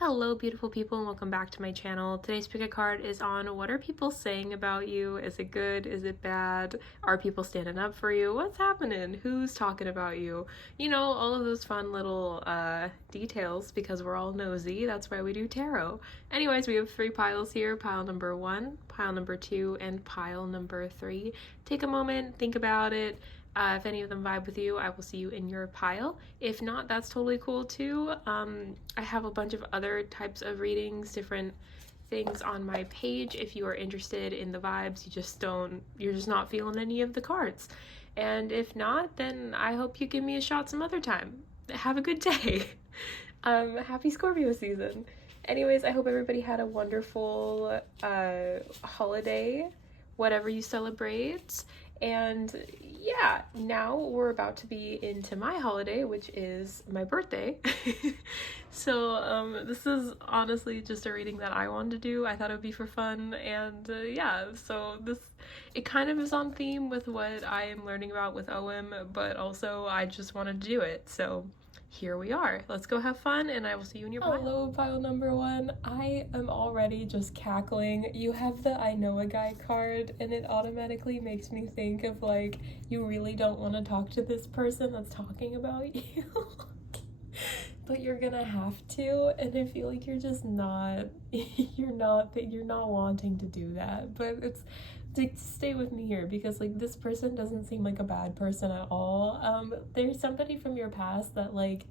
Hello beautiful people and welcome back to my channel. Today's pick a card is on what are people saying about you? Is it good? Is it bad? Are people standing up for you? What's happening? Who's talking about you? You know, all of those fun little details because we're all nosy. That's why we do tarot. Anyways, we have 3 piles here. Pile number 1, pile number 2, and pile number 3. Take a moment, think about it. If any of them vibe with you, I will see you in your pile. If not, that's totally cool too. I have a bunch of other types of readings, different things on my page. If you are interested in the vibes, you're just not feeling any of the cards. And if not, then I hope you give me a shot some other time. Have a good day. Happy Scorpio season. Anyways, I hope everybody had a wonderful holiday, whatever you celebrate. And yeah, now we're about to be into my holiday, which is my birthday. So this is honestly just a reading that I wanted to do. I thought it would be for fun, and yeah, so it kind of is on theme with what I am learning about with OM, but also I just wanted to do it. So here we are. Let's go have fun, and I will see you in your pile. Hello, pile number 1. I am already just cackling. You have the I know a guy card, and it automatically makes me think of like, you really don't want to talk to this person that's talking about you. But you're gonna have to, and I feel like you're just not, you're not wanting to do that. But it's to stay with me here because like this person doesn't seem like a bad person at all. There's somebody from your past that like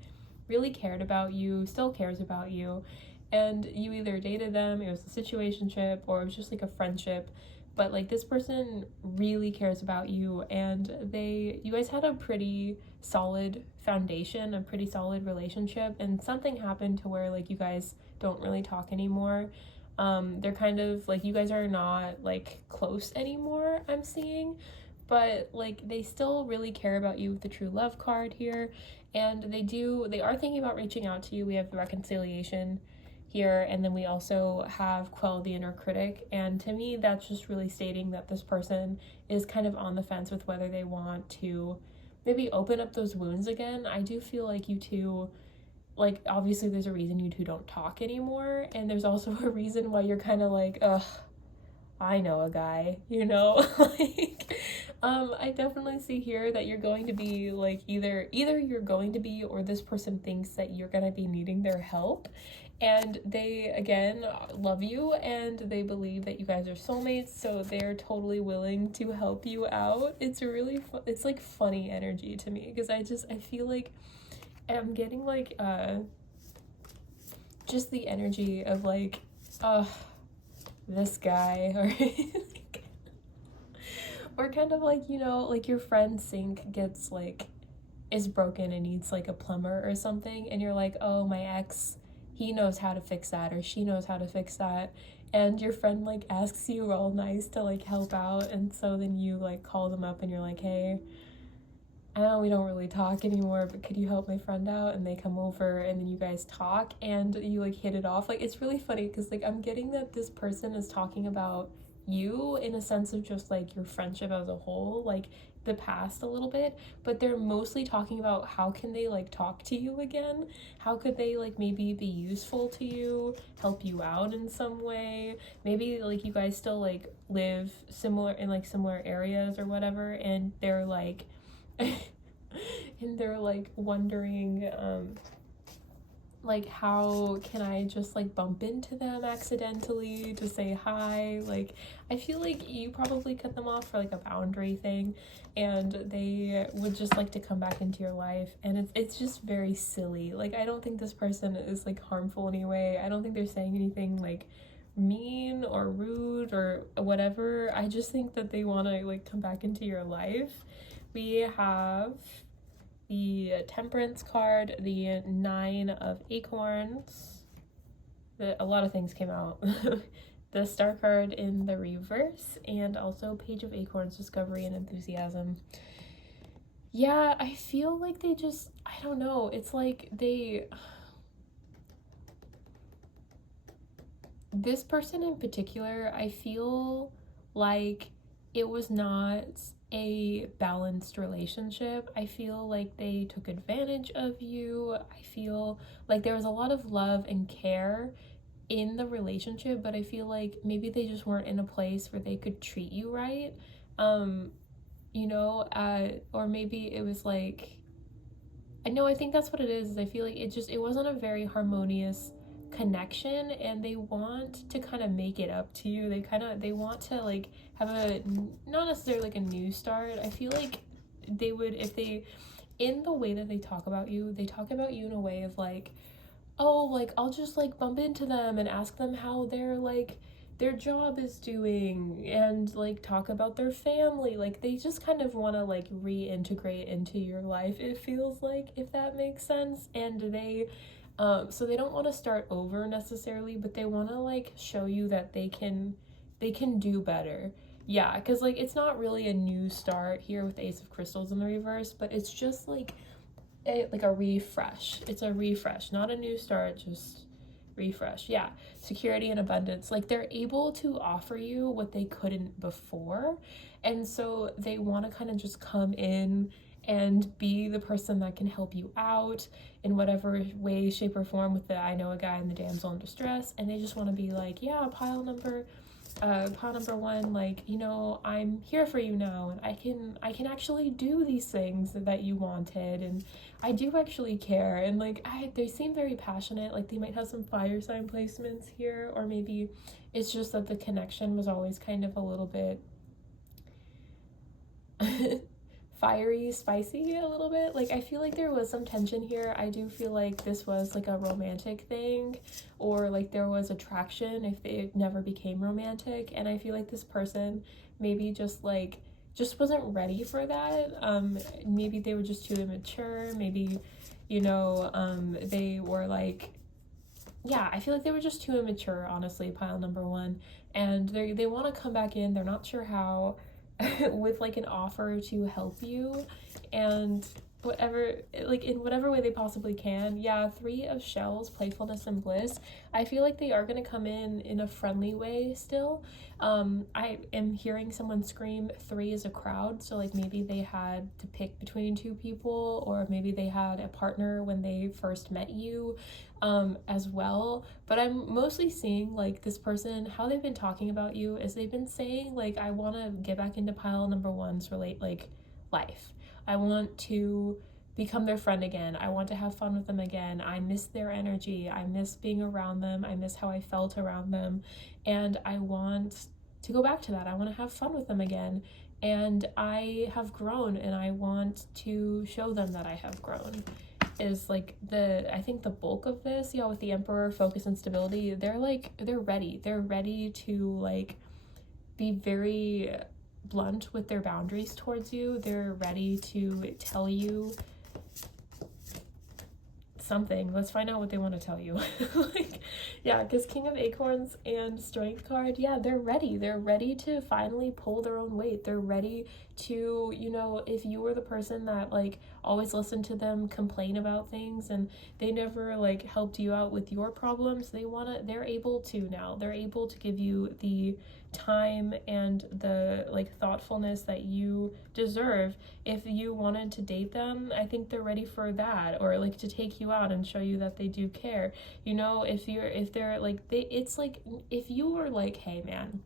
really cared about you, still cares about you, and you either dated them, it was a situationship, or it was just like a friendship. But like this person really cares about you, and you guys had a pretty solid foundation, a pretty solid relationship, and something happened to where like you guys don't really talk anymore. They're kind of like, you guys are not like close anymore, I'm seeing, but like they still really care about you with the true love card here, and they are thinking about reaching out to you. We have the reconciliation here, and then we also have quell the inner critic, and to me that's just really stating that this person is kind of on the fence with whether they want to maybe open up those wounds again. I do feel like you two, like obviously there's a reason you two don't talk anymore, and there's also a reason why you're kind of like, ugh, I know a guy, you know. Like I definitely see here that you're going to be like, either you're going to be, or this person thinks that you're going to be needing their help, and they again love you, and they believe that you guys are soulmates, so they're totally willing to help you out. It's really it's like funny energy to me, because I feel like I'm getting like just the energy of like, this guy, or like, or kind of like, you know, like your friend's sink gets like, is broken and needs like a plumber or something, and you're like, oh, my ex, he knows how to fix that, or she knows how to fix that, and your friend like asks you all nice to like help out, and so then you like call them up and you're like, hey, I know we don't really talk anymore, but could you help my friend out? And they come over, and then you guys talk, and you like hit it off. Like, it's really funny because like I'm getting that this person is talking about you in a sense of just like your friendship as a whole, like the past a little bit, but they're mostly talking about how can they like talk to you again, how could they like maybe be useful to you, help you out in some way, maybe like you guys still like live similar areas or whatever, and they're like and they're like wondering like, how can I just like bump into them accidentally to say hi? Like, I feel like you probably cut them off for like a boundary thing, and they would just like to come back into your life, and it's just very silly. Like, I don't think this person is like harmful anyway. I don't think they're saying anything like mean or rude or whatever. I just think that they want to like come back into your life. We have the Temperance card, the 9 of Acorns. A lot of things came out. The Star card in the reverse, and also Page of Acorns, Discovery and Enthusiasm. Yeah, I feel like they just, I don't know, it's like this person in particular, I feel like it was not a balanced relationship. I feel like they took advantage of you. I feel like there was a lot of love and care in the relationship, but I feel like maybe they just weren't in a place where they could treat you right. Um, or maybe it was like, I know, I think that's what it is. I feel like it wasn't a very harmonious connection, and they want to kind of make it up to you. They want to like have a, not necessarily like a new start. I feel like they would, if they, in the way that they talk about you, they talk about you in a way of like, oh, like I'll just like bump into them and ask them how their job is doing, and like talk about their family. Like they just kind of want to like reintegrate into your life, it feels like, if that makes sense. And so they don't want to start over necessarily, but they want to like show you that they can do better. Yeah, because like it's not really a new start here with Ace of Crystals in the reverse, but it's just like a refresh. It's a refresh, not a new start, just refresh. Yeah, security and abundance. Like they're able to offer you what they couldn't before, and so they want to kind of just come in and be the person that can help you out in whatever way, shape, or form with the I know a guy and the damsel in distress. And they just want to be like, yeah, pile number one, like, I'm here for you now, and I can actually do these things that you wanted, and I do actually care. And like they seem very passionate. Like they might have some fire sign placements here, or maybe it's just that the connection was always kind of a little bit fiery, spicy a little bit. Like I feel like there was some tension here. I do feel like this was like a romantic thing, or like there was attraction if it never became romantic. And I feel like this person maybe just wasn't ready for that. Maybe they were just too immature. Maybe they were like, yeah, I feel like they were just too immature, honestly, pile number one. And they want to come back in. They're not sure how, with like an offer to help you, and in whatever way they possibly can. Yeah, 3 of shells, playfulness and bliss. I feel like they are going to come in a friendly way still. I am hearing someone scream 3 is a crowd, so like maybe they had to pick between 2 people, or maybe they had a partner when they first met you as well. But I'm mostly seeing like this person, how they've been talking about you is they've been saying like, I want to get back into pile number one's life. I want to become their friend again. I want to have fun with them again. I miss their energy. I miss being around them. I miss how I felt around them. And I want to go back to that. I want to have fun with them again. And I have grown, and I want to show them that I have grown. Is like I think the bulk of this, with the Emperor, focus and stability, they're ready. They're ready to like be very blunt with their boundaries towards you. They're ready to tell you something. Let's find out what they want to tell you. Because King of Acorns and Strength card, they're ready to finally pull their own weight. They're ready to, if you were the person that like always listened to them complain about things and they never like helped you out with your problems, they're able to now. They're able to give you the time and the like thoughtfulness that you deserve. If you wanted to date them, I think they're ready for that, or like to take you out and show you that they do care. If they're like it's like if you were like, hey man,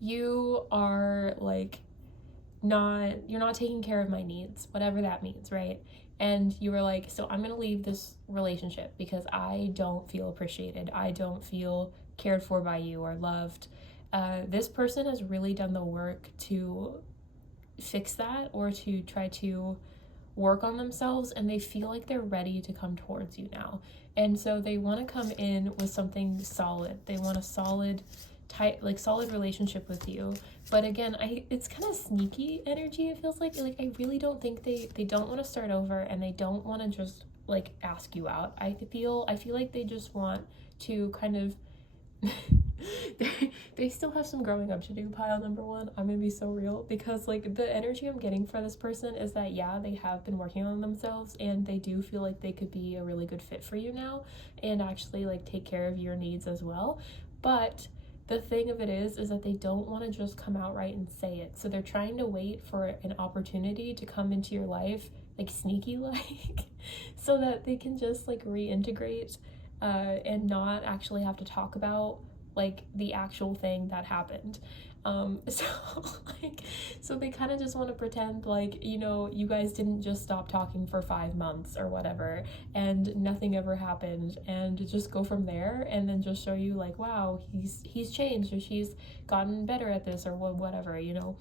you are like you're not taking care of my needs, whatever that means, right? And you were like, so I'm gonna leave this relationship because I don't feel appreciated, I don't feel cared for by you or loved. This person has really done the work to fix that, or to try to work on themselves, and they feel like they're ready to come towards you now. And so they want to come in with something solid. They want a solid relationship with you. But again, it's kind of sneaky energy, it feels like I really don't think they don't want to start over, and they don't want to just like ask you out. I feel like they just want to kind of they still have some growing up to do, pile number one. I'm gonna be so real, because like the energy I'm getting for this person is that they have been working on themselves, and they do feel like they could be a really good fit for you now, and actually like take care of your needs as well. But the thing of it is that they don't want to just come out right and say it. So they're trying to wait for an opportunity to come into your life, like sneaky like, so that they can just like reintegrate and not actually have to talk about like the actual thing that happened. So like, so they kind of just want to pretend like, you know, you guys didn't just stop talking for 5 months or whatever and nothing ever happened, and just go from there and then just show you like, wow, he's changed, or she's gotten better at this, or whatever, you know.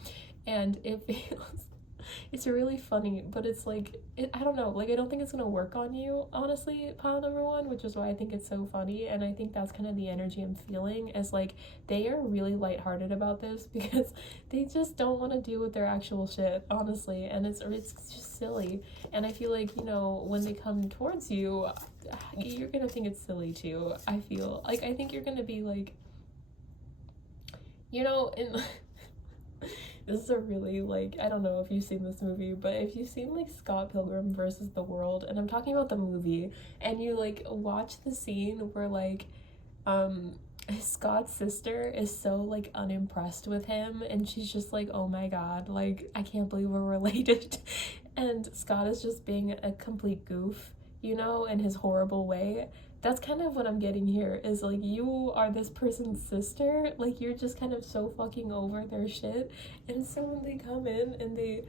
And it feels, it's really funny, but it's like, I don't know, like I don't think it's gonna work on you, honestly, pile number one, which is why I think it's so funny. And I think that's kind of the energy I'm feeling, is like they are really lighthearted about this because they just don't want to deal with their actual shit, honestly. And it's just silly. And I feel like, you know, when they come towards you, you're gonna think it's silly too. I feel like, I think you're gonna be like, you know, in this is a really, like, I don't know if you've seen this movie, but if you've seen like Scott Pilgrim versus the World, and I'm talking about the movie, and you like watch the scene where like Scott's sister is so like unimpressed with him, and she's just like, oh my god, like I can't believe we're related. And Scott is just being a complete goof, you know, in his horrible way. That's kind of what I'm getting here, is like, you are this person's sister, like you're just kind of so fucking over their shit. And so when they come in and they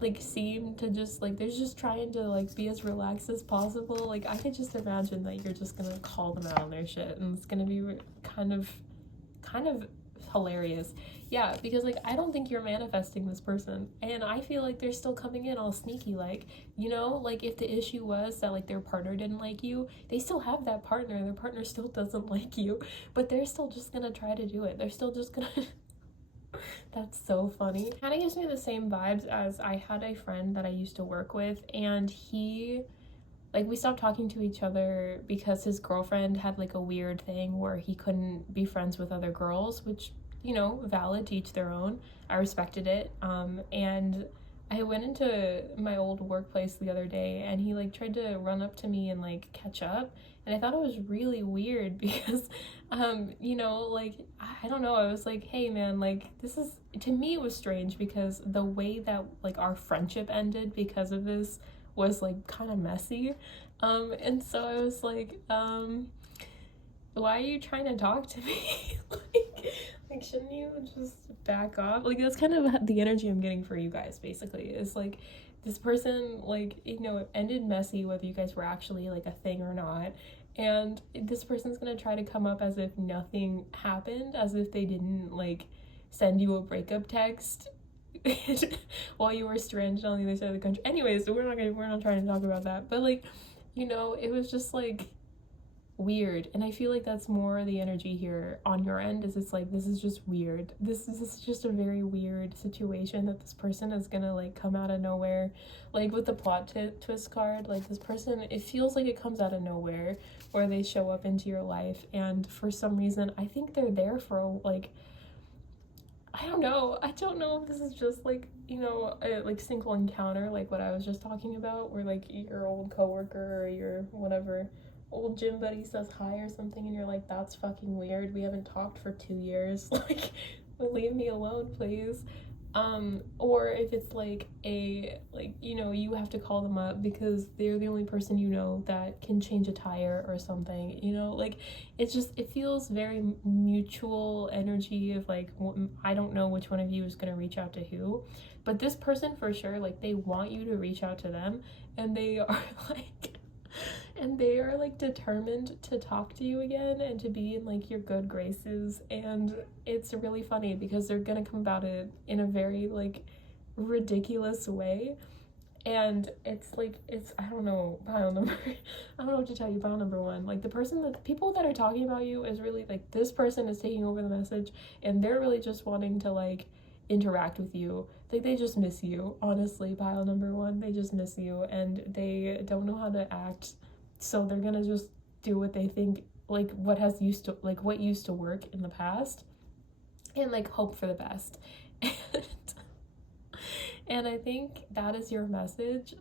like seem to just like, they're just trying to like be as relaxed as possible, like I could just imagine that you're just gonna call them out on their shit, and it's gonna be kind of hilarious. Yeah, because like I don't think you're manifesting this person, and I feel like they're still coming in all sneaky, like, you know, like if the issue was that like their partner didn't like you, they still have that partner, their partner still doesn't like you, but they're still just gonna try to do it, they're still just gonna that's so funny. Kind of gives me the same vibes as I had a friend that I used to work with, and he, like, we stopped talking to each other because his girlfriend had like a weird thing where he couldn't be friends with other girls, which, you know, valid, to each their own. I respected it. And I went into my old workplace the other day, and he like tried to run up to me and like catch up, and I thought it was really weird because you know, like I don't know, I was like, hey man, like this is, to me it was strange because the way that like our friendship ended because of this was like kind of messy. And so I was like, why are you trying to talk to me? like shouldn't you just back off? Like that's kind of the energy I'm getting for you guys, basically. Is like this person, like, you know, it ended messy whether you guys were actually like a thing or not. And this person's gonna try to come up as if nothing happened, as if they didn't like send you a breakup text while you were stranded on the other side of the country. Anyways, we're not trying to talk about that. But like, you know, it was just like weird, and I feel like that's more the energy here on your end, is it's like, this is just weird, this is just a very weird situation that this person is gonna like come out of nowhere, like with the plot twist card, like this person, it feels like it comes out of nowhere where they show up into your life, and for some reason I think they're there for like, I don't know if this is just like, you know, a like single encounter like what I was just talking about, where like your old coworker or your whatever old gym buddy says hi or something, and you're like, that's fucking weird, we haven't talked for 2 years, like leave me alone please. Or if it's like a, like, you know, you have to call them up because they're the only person you know that can change a tire or something, you know, like it's just, it feels very mutual energy of like, I don't know which one of you is going to reach out to who, but this person for sure, like they want you to reach out to them, and they are like determined to talk to you again and to be in like your good graces. And it's really funny because they're gonna come about it in a very like ridiculous way, and it's like, it's, I don't know, pile number I don't know what to tell you. Pile number one, like the people that are talking about you is really like, this person is taking over the message, and they're really just wanting to like interact with you, like they just miss you, honestly. Pile number one, they just miss you, and they don't know how to act, so they're gonna just do what they think, like what used to work in the past, and like hope for the best. And I think that is your message.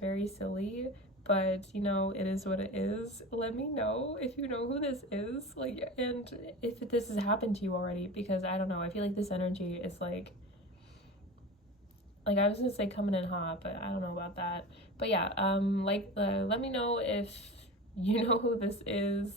Very silly, but you know, it is what it is. Let me know if you know who this is, like, and if this has happened to you already, because I don't know, I feel like this energy is like I was gonna say coming in hot, but I don't know about that. But yeah, let me know if you know who this is.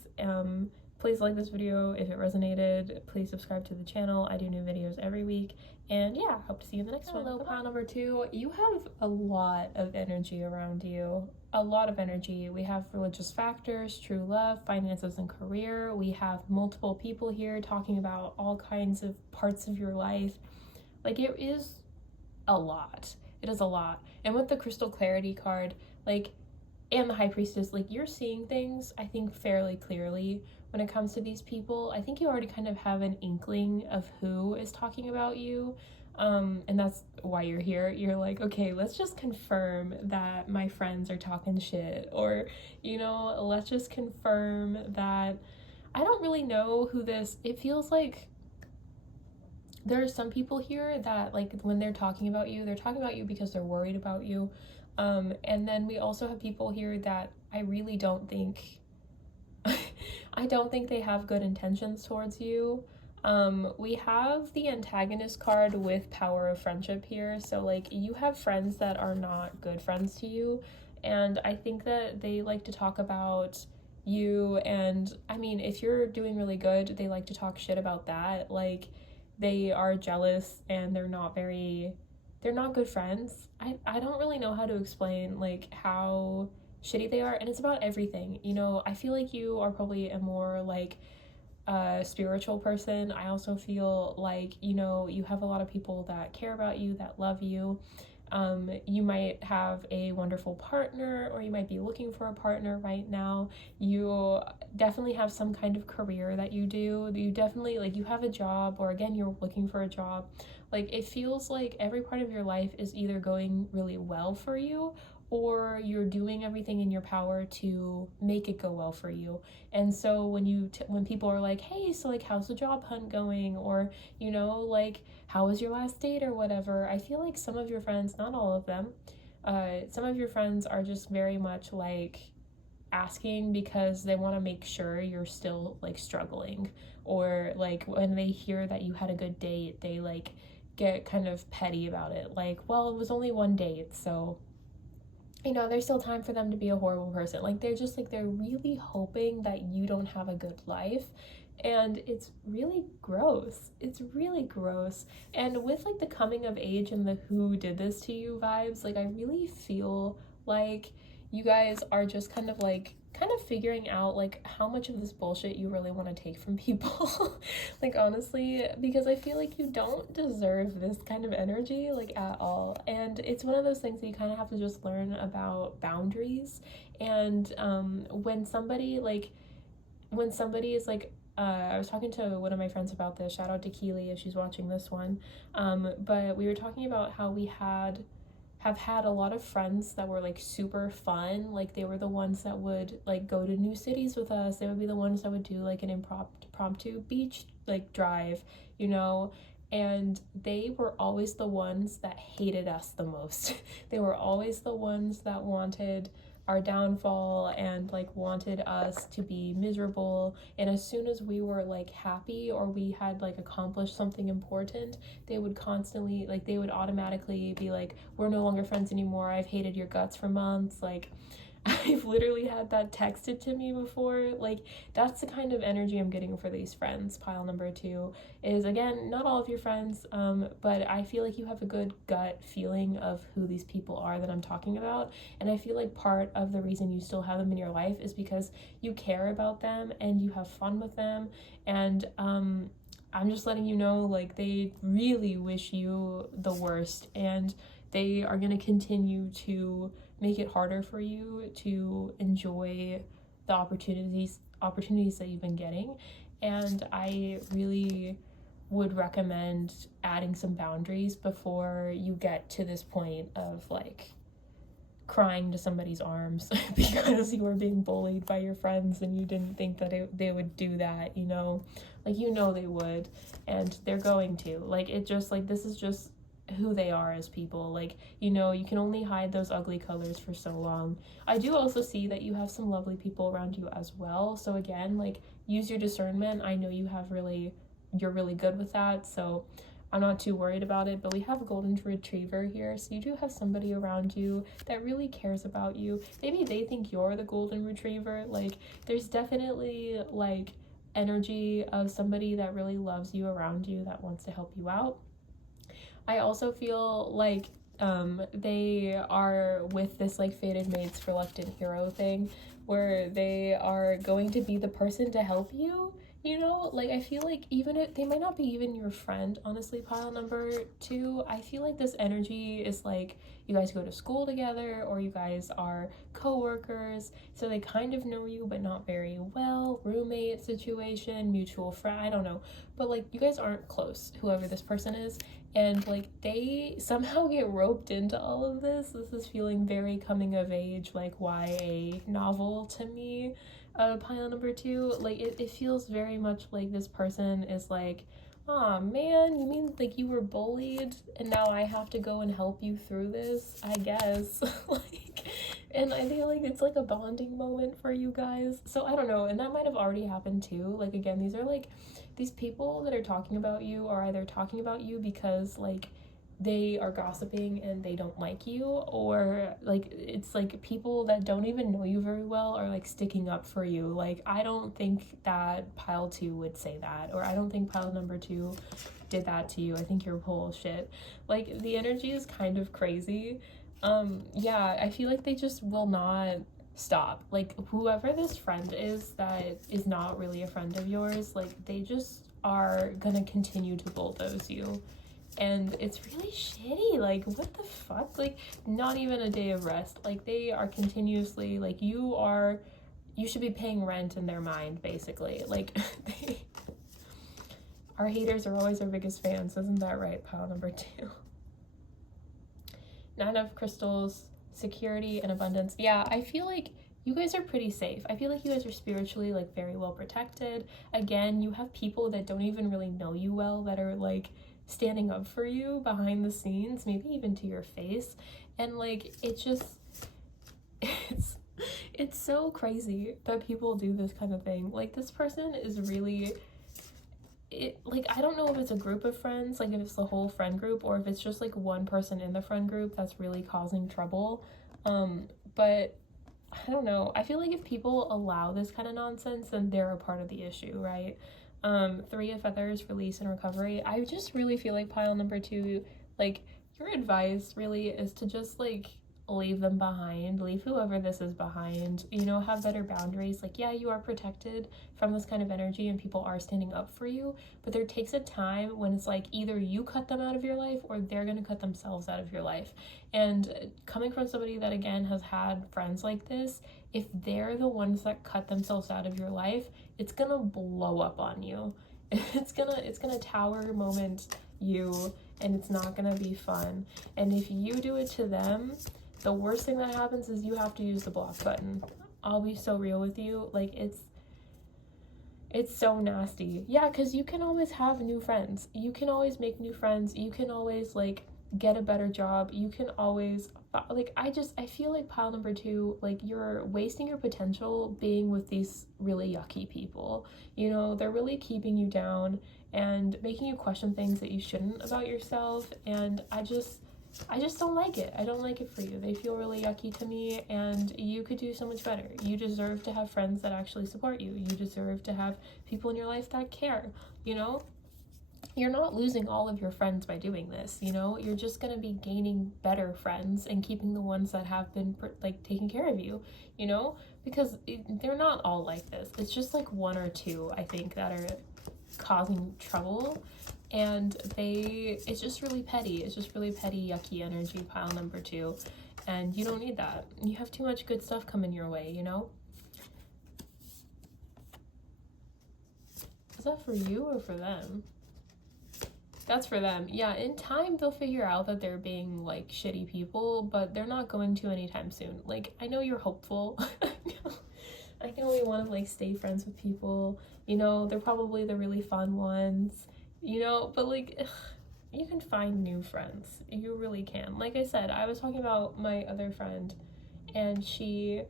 Please like this video if it resonated. Please subscribe to the channel. I do new videos every week. And yeah, hope to see you in the next one. Hello, pile number 2. You have a lot of energy around you. A lot of energy. We have religious factors, true love, finances, and career. We have multiple people here talking about all kinds of parts of your life. Like, it is a lot. It is a lot. And with the crystal clarity card, like, and the high priestess, like, you're seeing things, I think, fairly clearly when it comes to these people. I think you already kind of have an inkling of who is talking about you. And that's why you're here. You're like, okay, let's just confirm that my friends are talking shit, or, you know, let's just confirm that I don't really know who this, it feels like there are some people here that, like, when they're talking about you because they're worried about you. And then we also have people here that I really don't think I don't think they have good intentions towards you. We have the antagonist card with power of friendship here. So, like, you have friends that are not good friends to you, and I think that they like to talk about you, and I mean, if you're doing really good, they like to talk shit about that. Like, they are jealous, and they're not good friends. I don't really know how to explain, like, how shitty they are, and it's about everything. You know, I feel like you are probably a more, like, spiritual person. I also feel like, you know, you have a lot of people that care about you, that love you. You might have a wonderful partner, or you might be looking for a partner right now. You definitely have some kind of career that you do. You definitely, like, you have a job, or again, you're looking for a job. Like, it feels like every part of your life is either going really well for you, or you're doing everything in your power to make it go well for you. And so when people are like, hey, so, like, how's the job hunt going, or, you know, like, how was your last date or whatever, I feel like some of your friends, not all of them, some of your friends are just very much, like, asking because they want to make sure you're still, like, struggling, or, like, when they hear that you had a good date, they, like, get kind of petty about it, like, well, it was only one date, so, you know, there's still time for them to be a horrible person. Like, they're just, like, they're really hoping that you don't have a good life, and it's really gross. It's really gross. And with, like, the coming of age and the who did this to you vibes, like, I really feel like you guys are just kind of figuring out, like, how much of this bullshit you really want to take from people. Like, honestly, because I feel like you don't deserve this kind of energy, like, at all. And it's one of those things that you kind of have to just learn about boundaries. And when somebody is like, I was talking to one of my friends about this, shout out to Keely if she's watching this one, but we were talking about how we have had a lot of friends that were, like, super fun. Like, they were the ones that would, like, go to new cities with us. They would be the ones that would do, like, an impromptu beach, like, drive, you know, and they were always the ones that hated us the most. They were always the ones that wanted our downfall and, like, wanted us to be miserable. And as soon as we were, like, happy, or we had, like, accomplished something important, they would constantly, like, they would automatically be like, we're no longer friends anymore, I've hated your guts for months. Like, I've literally had that texted to me before. Like, that's the kind of energy I'm getting for these friends. Pile number 2 is, again, not all of your friends, but I feel like you have a good gut feeling of who these people are that I'm talking about. And I feel like part of the reason you still have them in your life is because you care about them and you have fun with them. And I'm just letting you know, like, they really wish you the worst, and they are going to continue to make it harder for you to enjoy the opportunities that you've been getting. And I really would recommend adding some boundaries before you get to this point of, like, crying to somebody's arms because you were being bullied by your friends and you didn't think that they would do that, you know. Like, you know they would, and they're going to. Like, it just, like, this is just who they are as people. Like, you know, you can only hide those ugly colors for so long. I do also see that you have some lovely people around you as well. So again, like, use your discernment. I know you're really good with that, so I'm not too worried about it. But we have a golden retriever here, so you do have somebody around you that really cares about you. Maybe they think you're the golden retriever. Like, there's definitely like energy of somebody that really loves you around you, that wants to help you out. I also feel like they are with this like fated mates reluctant hero thing, where they are going to be the person to help you, you know. Like, I feel like even if they might not be even your friend, honestly, pile number 2, I feel like this energy is like you guys go to school together, or you guys are co-workers, so they kind of know you but not very well, roommate situation, mutual friend, I don't know, but like you guys aren't close, whoever this person is. And like they somehow get roped into all of this. This is feeling very coming of age, like YA novel to me. Pile number 2, like it feels very much like this person is like, oh man, you mean like you were bullied and now I have to go and help you through this, I guess. Like, and I feel like it's like a bonding moment for you guys. So I don't know, and that might have already happened too. Like, again, these are like, these people that are talking about you are either talking about you because like they are gossiping and they don't like you, or like it's like people that don't even know you very well are like sticking up for you. Like, I don't think that pile 2 would say that, or I don't think pile number 2 did that to you. I think you're bullshit. Like, the energy is kind of crazy. Yeah, I feel like they just will not stop. Like, whoever this friend is that is not really a friend of yours, like they just are gonna continue to bulldoze you, and it's really shitty. Like, what the fuck? Like, not even a day of rest. Like, they are continuously like, you should be paying rent in their mind, basically. Like, our haters are always our biggest fans, isn't that right, pile number 2? 9 of crystals, security and abundance. Yeah, I feel like you guys are pretty safe. I feel like you guys are spiritually like very well protected. Again, you have people that don't even really know you well that are like standing up for you behind the scenes, maybe even to your face. And like, it's just it's so crazy that people do this kind of thing. Like, this person is really, like, I don't know if it's a group of friends, like if it's the whole friend group, or if it's just like one person in the friend group that's really causing trouble. But I don't know. I feel like if people allow this kind of nonsense, then they're a part of the issue, right? 3 of feathers, release and recovery. I just really feel like pile number 2, like, your advice really is to just like leave them behind, leave whoever this is behind, you know, have better boundaries. Like, yeah, you are protected from this kind of energy and people are standing up for you, but there takes a time when it's like either you cut them out of your life or they're going to cut themselves out of your life. And coming from somebody that again has had friends like this, if they're the ones that cut themselves out of your life, it's gonna blow up on you. It's gonna tower moment you, and it's not gonna be fun. And if you do it to them, the worst thing that happens is you have to use the block button. I'll be so real with you. Like, it's so nasty. Yeah, because you can always have new friends. You can always make new friends. You can always like get a better job. You can always like, I feel like pile number 2, like, you're wasting your potential being with these really yucky people. You know, they're really keeping you down and making you question things that you shouldn't about yourself. And I just don't like it. I don't like it for you. They feel really yucky to me, and you could do so much better. You deserve to have friends that actually support you. You deserve to have people in your life that care, you know? You're not losing all of your friends by doing this, you know? You're just going to be gaining better friends and keeping the ones that have been like taking care of you, you know? Because they're not all like this. It's just like 1 or 2, I think, that are causing trouble. And it's just really petty. It's just really petty, yucky energy, pile number 2. And you don't need that. You have too much good stuff coming your way, you know? Is that for you or for them? That's for them. Yeah, in time they'll figure out that they're being like shitty people, but they're not going to anytime soon. Like, I know you're hopeful. I know you want to like stay friends with people, you know, they're probably the really fun ones, you know, but like, you can find new friends. You really can. Like I said, I was talking about my other friend, and she's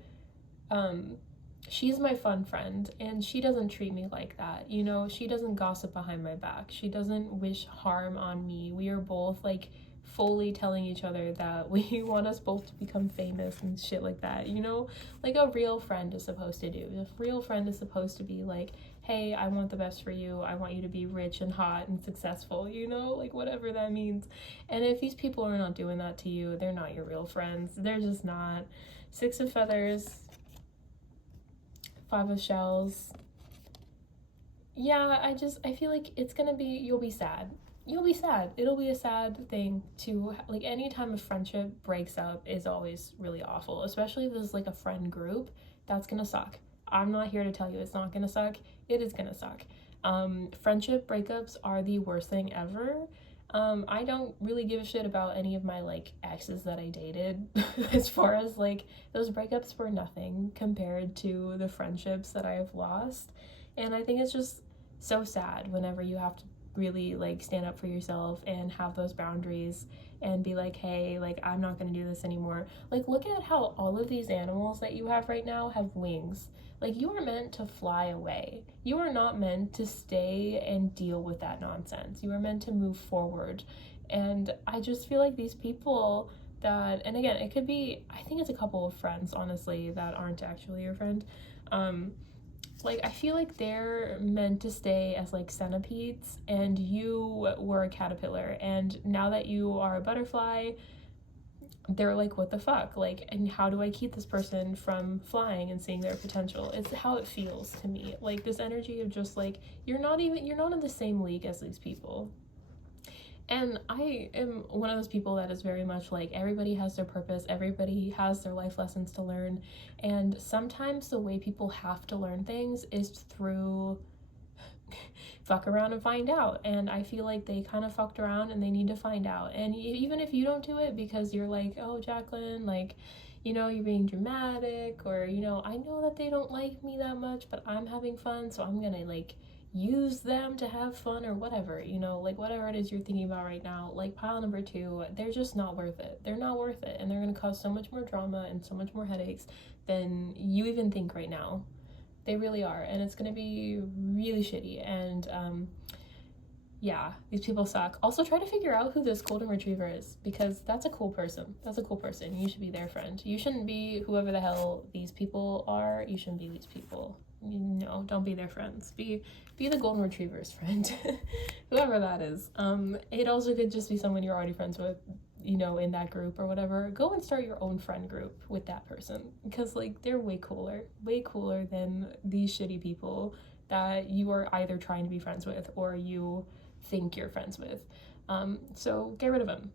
my fun friend, and she doesn't treat me like that. You know, she doesn't gossip behind my back. She doesn't wish harm on me. We are both like fully telling each other that we want us both to become famous and shit like that, you know, like a real friend is supposed to do. A real friend is supposed to be like, hey, I want the best for you. I want you to be rich and hot and successful, you know, like whatever that means. And if these people are not doing that to you, they're not your real friends. They're just not. Six of feathers, five of shells. Yeah, I feel like it's gonna be, you'll be sad. You'll be sad. It'll be a sad thing to, like, any time a friendship breaks up is always really awful, especially if there's like a friend group. That's gonna suck. I'm not here to tell you it's not gonna suck. It is gonna suck. Friendship breakups are the worst thing ever. I don't really give a shit about any of my like exes that I dated. As far as like, those breakups were nothing compared to the friendships that I have lost. And I think it's just so sad whenever you have to really like stand up for yourself and have those boundaries and be like, hey, like, I'm not gonna do this anymore. Like, look at how all of these animals that you have right now have wings. Like, you are meant to fly away. You are not meant to stay and deal with that nonsense. You are meant to move forward. And I just feel like these people that, and again, it could be, I think it's a couple of friends, honestly, that aren't actually your friend. Like, I feel like they're meant to stay as like centipedes, and you were a caterpillar, and now that you are a butterfly, they're like, what the fuck, like, and how do I keep this person from flying and seeing their potential? It's how it feels to me, like this energy of just like, you're not in the same league as these people. And I am one of those people that is very much like, everybody has their purpose, everybody has their life lessons to learn, and sometimes the way people have to learn things is through fuck around and find out. And I feel like they kind of fucked around and they need to find out. And even if you don't do it because you're like, oh, Jacqueline, like, you know, you're being dramatic, or, you know, I know that they don't like me that much, but I'm having fun, so I'm gonna like use them to have fun, or whatever, you know, like whatever it is you're thinking about right now. Like pile number two, they're just not worth it. They're not worth it, and they're gonna cause so much more drama and so much more headaches than you even think right now. They really are, and it's gonna be really shitty. And yeah, these people suck. Also, try to figure out who this golden retriever is, because that's a cool person. That's a cool person. You should be their friend. You shouldn't be whoever the hell these people are. You shouldn't be these people. No, don't be their friends. Be the golden retriever's friend. Whoever that is. It also could just be someone you're already friends with, you know, in that group or whatever. Go and start your own friend group with that person, because like, they're way cooler than these shitty people that you are either trying to be friends with or you think you're friends with. So get rid of them.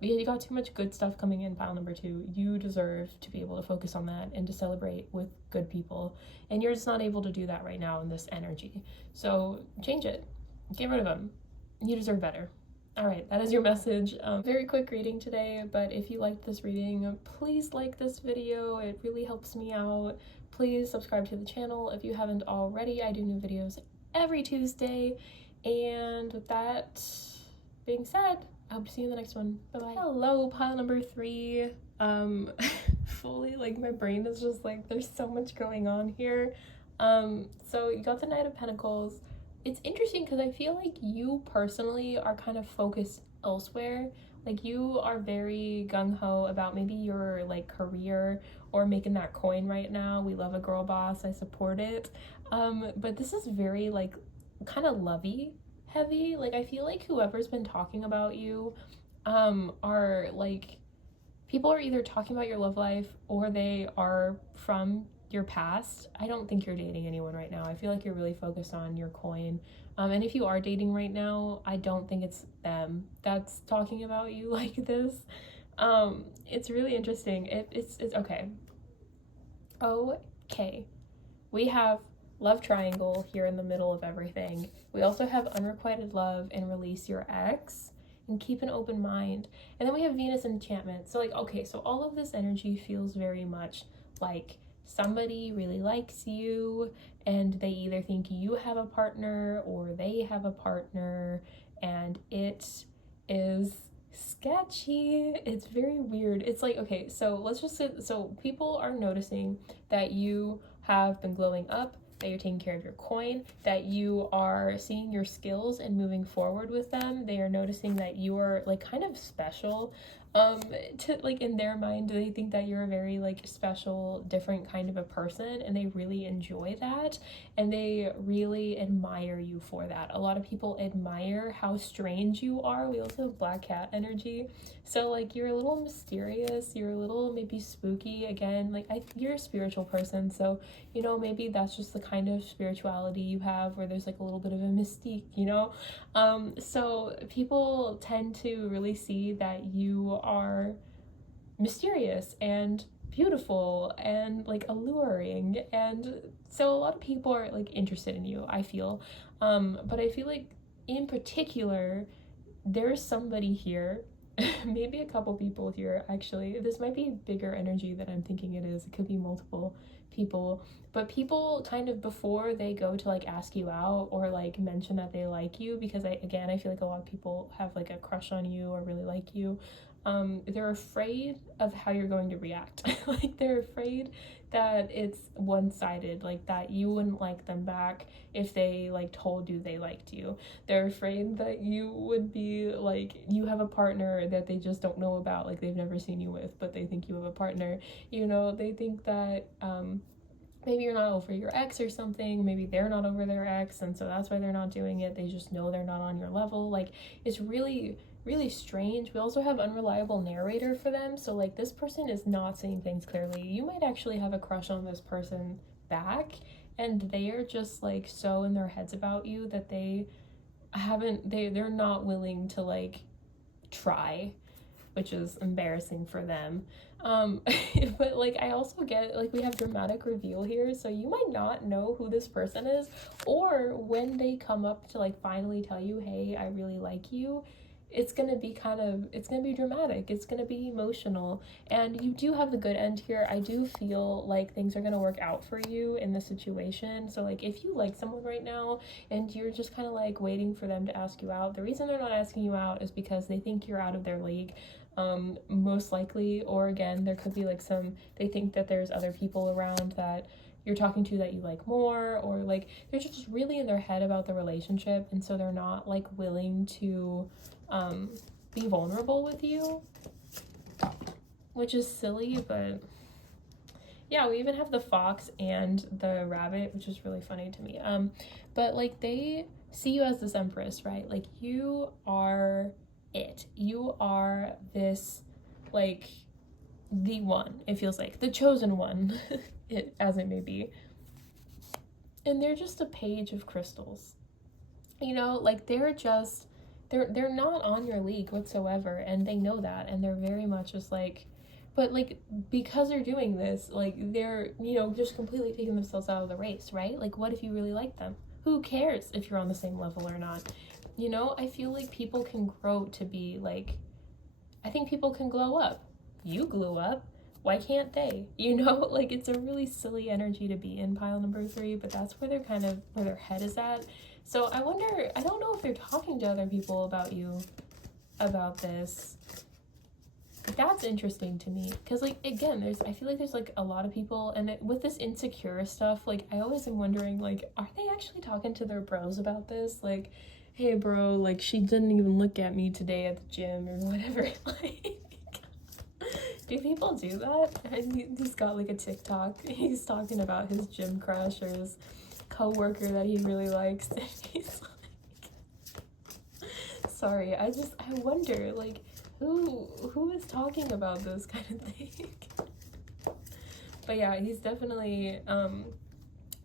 You got too much good stuff coming in, pile number two. You deserve to be able to focus on that and to celebrate with good people, and you're just not able to do that right now in this energy. So change it. Get rid of them. You deserve better. All right, that is your message. Very quick reading today, but if you liked this reading, please like this video. It really helps me out. Please subscribe to the channel if you haven't already. I do new videos every Tuesday. And with that being said, I hope to see you in the next one. Bye-bye. Hello, pile number three. Fully, like, my brain is just like, there's so much going on here. So you got the Knight of Pentacles. It's interesting because I feel like you personally are kind of focused elsewhere. Like, you are very gung-ho about maybe your like career or making that coin right now. We love a girl boss. I support it. But this is very like kind of lovey heavy. Like, I feel like whoever's been talking about you are like, people are either talking about your love life or they are from your past. I don't think you're dating anyone right now. I feel like you're really focused on your coin. And if you are dating right now, I don't think it's them that's talking about you like this. It's really interesting. It's okay. Okay. We have love triangle here in the middle of everything. We also have unrequited love and release your ex and keep an open mind. And then we have Venus enchantment. So like, okay, so all of this energy feels very much like somebody really likes you and they either think you have a partner or they have a partner, and it is sketchy. It's very weird. It's like, okay, so let's just say, so people are noticing that you have been glowing up, that you're taking care of your coin, that you are seeing your skills and moving forward with them. They are noticing that you are like kind of special. To like in their mind, they think that you're a very like special, different kind of a person, and they really enjoy that, and they really admire you for that. A lot of people admire how strange you are. We also have black cat energy, so like you're a little mysterious, you're a little maybe spooky. Again, like you're a spiritual person, so you know, maybe that's just the kind of spirituality you have where there's like a little bit of a mystique, you know. So people tend to really see that you are mysterious and beautiful and like alluring, and so a lot of people are like interested in you, I feel. But I feel like in particular there's somebody here, maybe a couple people here actually. This might be bigger energy than I'm thinking it is. It could be multiple people, but people kind of before they go to like ask you out or like mention that they like you, because I feel like a lot of people have like a crush on you or really like you, they're afraid of how you're going to react. Like they're afraid that it's one-sided, like that you wouldn't like them back if they like told you they liked you. They're afraid that you would be like, you have a partner that they just don't know about, like they've never seen you with, but they think you have a partner, you know. They think that maybe you're not over your ex or something, maybe they're not over their ex, and so that's why they're not doing it. They just know they're not on your level. Like it's really strange. We also have unreliable narrator for them, so like this person is not saying things clearly. You might actually have a crush on this person back, and they are just like so in their heads about you that they're not willing to like try, which is embarrassing for them. But like I also get like we have dramatic reveal here, so you might not know who this person is, or when they come up to like finally tell you, hey, I really like you, it's gonna be dramatic, it's gonna be emotional, and you do have the good end here. I do feel like things are gonna work out for you in this situation. So like if you like someone right now and you're just kind of like waiting for them to ask you out, the reason they're not asking you out is because they think you're out of their league, most likely, or again there could be like they think that there's other people around that you're talking to that you like more, or like they're just really in their head about the relationship, and so they're not like willing to be vulnerable with you, which is silly. But yeah, we even have the fox and the rabbit, which is really funny to me. But like they see you as this empress, right? Like you are it. You are this like the one, it feels like the chosen one, as it may be. And they're just a page of crystals, you know, like they're not on your league whatsoever, and they know that, and they're very much just like, but like because they're doing this, like they're, you know, just completely taking themselves out of the race, right? Like what if you really like them? Who cares if you're on the same level or not? You know, I feel like people can grow to be like, I think people can glow up. You glue up, why can't they? You know, like it's a really silly energy to be in, pile number 3, but that's where where their head is at. So I wonder, I don't know if they're talking to other people about you about this. That's interesting to me, because like again, I feel like there's like a lot of people, and with this insecure stuff, like I always am wondering, like, are they actually talking to their bros about this? Like, hey bro, like she didn't even look at me today at the gym or whatever. Like, do people do that? And he's got like a TikTok, he's talking about his gym crush or his co-worker that he really likes, and he's like, sorry, I wonder, like, who is talking about this kind of thing? But yeah, he's definitely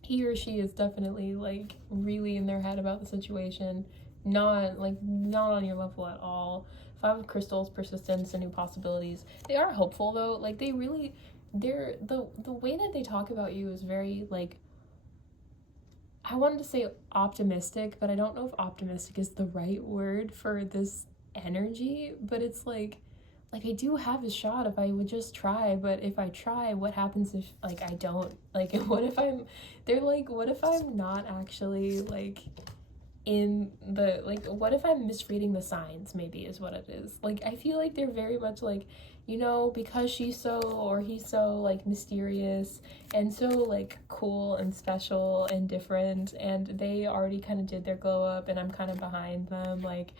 he or she is definitely like really in their head about the situation, not on your level at all. 5 of crystals, persistence, and new possibilities. They are hopeful though, like the way that they talk about you is very like, I wanted to say optimistic, but I don't know if optimistic is the right word for this energy, but it's like I do have a shot if I would just try, but if I try, what happens if like I don't? Like what if I'm not actually like in the, like, what if I'm misreading the signs, maybe is what it is. Like, I feel like they're very much like, you know, because she's so, or he's so, like, mysterious and so, like, cool and special and different, and they already kind of did their glow up and I'm kind of behind them, like,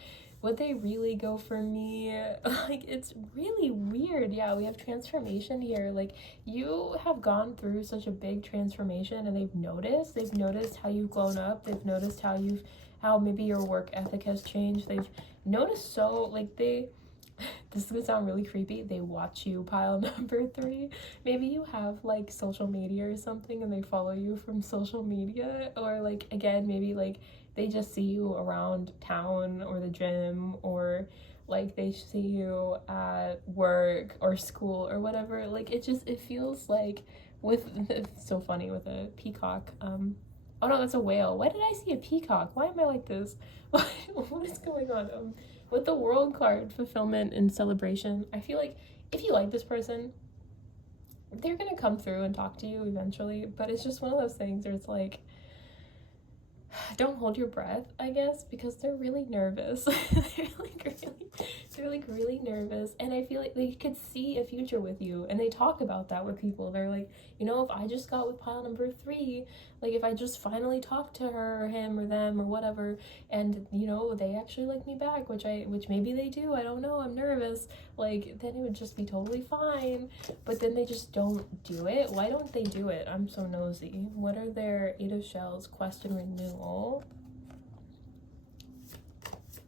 would they really go for me? Like, it's really weird. Yeah, we have transformation here. Like, you have gone through such a big transformation and they've noticed how you've grown up, they've noticed how maybe your work ethic has changed, they've noticed, so, like, this is gonna sound really creepy, they watch you, pile number 3. Maybe you have, like, social media or something and they follow you from social media, or, like, again, maybe, like, they just see you around town or the gym, or, like, they see you at work or school or whatever. Like, it feels like, with, it's so funny with a peacock, oh no, that's a whale. Why did I see a peacock? Why am I like this? What is going on? With the world card, fulfillment and celebration, I feel like if you like this person, they're gonna come through and talk to you eventually, but it's just one of those things where it's like, don't hold your breath, I guess, because they're really nervous. they're like really nervous, and I feel like they could see a future with you, and they talk about that with people. They're like, you know, if I just got with pile number 3, like, if I just finally talked to her or him or them or whatever, and, you know, they actually like me back, which maybe they do, I don't know, I'm nervous, like, then it would just be totally fine. But then they just don't do it. Why don't they do it? I'm so nosy. What are their 8 of shells, quest and renewal?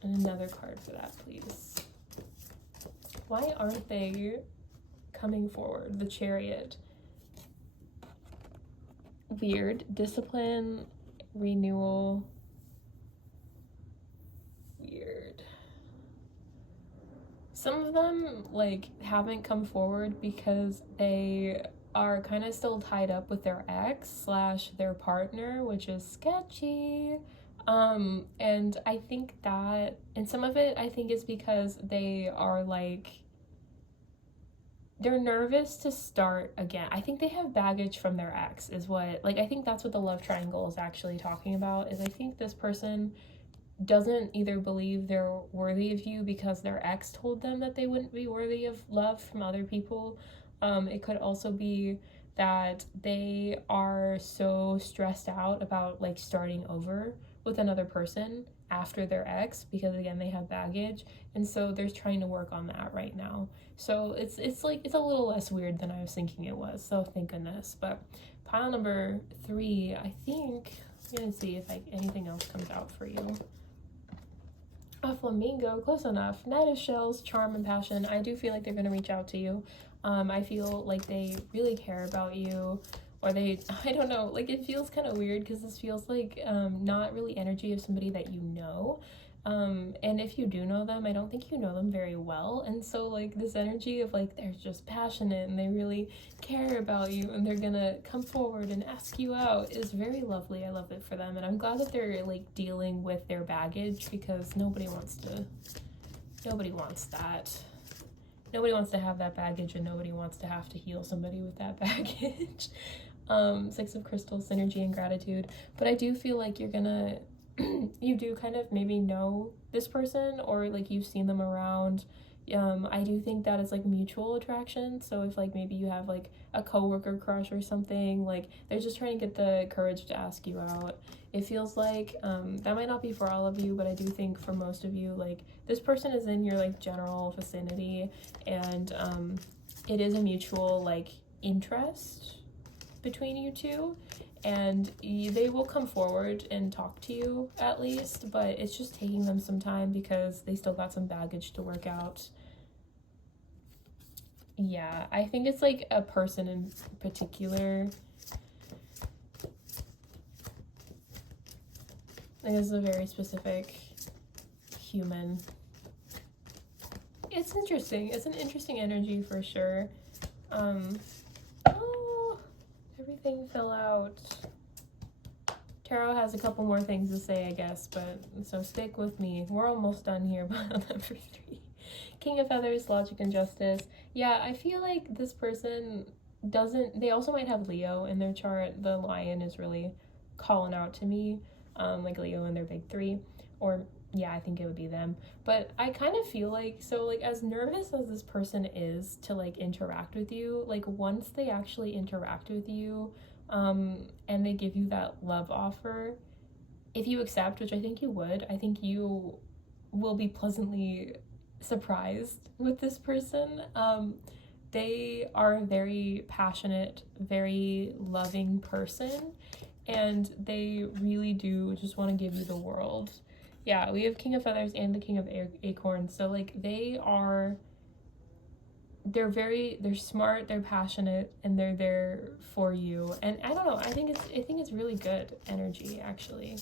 And another card for that, please. Why aren't they coming forward? The Chariot. Weird. Discipline, renewal. Weird. Some of them, like, haven't come forward because they are kind of still tied up with their ex / their partner, which is sketchy. And I think that, and some of it I think is because they are, like, they're nervous to start again. I think they have baggage from their ex is what, like, I think that's what the love triangle is actually talking about, is I think this person doesn't either believe they're worthy of you because their ex told them that they wouldn't be worthy of love from other people. It could also be that they are so stressed out about, like, starting over with another person after their ex, because again, they have baggage, and so they're trying to work on that right now. So it's like, it's a little less weird than I was thinking it was, so thank goodness. But pile number 3, I think I'm gonna see if anything else comes out for you. A flamingo, close enough. Knight of shells, charm and passion. I do feel like they're gonna reach out to you. I feel like they really care about you, or I don't know, like, it feels kind of weird because this feels like not really energy of somebody that you know. And if you do know them, I don't think you know them very well, and so, like, this energy of, like, they're just passionate and they really care about you and they're gonna come forward and ask you out is very lovely. I love it for them, and I'm glad that they're, like, dealing with their baggage, because nobody wants that. Nobody wants to have that baggage, and nobody wants to have to heal somebody with that baggage. 6 of crystals, synergy and gratitude. But I do feel like you're gonna you do kind of maybe know this person, or, like, you've seen them around. I do think that it's, like, mutual attraction. So if, like, maybe you have, like, a coworker crush or something, like, they're just trying to get the courage to ask you out. It feels like that might not be for all of you, but I do think for most of you, like, this person is in your, like, general vicinity, and it is a mutual, like, interest between you two, and they will come forward and talk to you at least, but it's just taking them some time because they still got some baggage to work out. Yeah, I think it's, like, a person in particular. Like, this is a very specific human. It's interesting. It's an interesting energy for sure. Everything fell out. Tarot has a couple more things to say, I guess, but so stick with me. We're almost done here. Number 3. King of Feathers, logic and justice. Yeah, I feel like this person doesn't, they also might have Leo in their chart. The lion is really calling out to me. like Leo and their big three, or yeah, I think it would be them. But I kind of feel like, so like as nervous as this person is to like interact with you, like once they actually interact with you, and they give you that love offer, if you accept, which I think you would, I think you will be pleasantly surprised with this person. They are a very passionate, very loving person, and they really do just want to give you the world. Yeah, we have King of Feathers and the King of Acorns, so like they're smart, they're passionate, and they're there for you. And I don't know, I think it's really good energy, actually.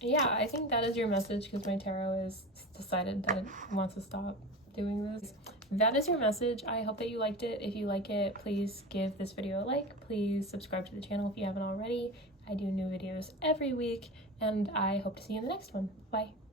Yeah, I think that is your message, because my tarot has decided that it wants to stop doing this. That is your message. I hope that you liked it. If you like it, please give this video a like. Please subscribe to the channel if you haven't already. I do new videos every week, and I hope to see you in the next one. Bye.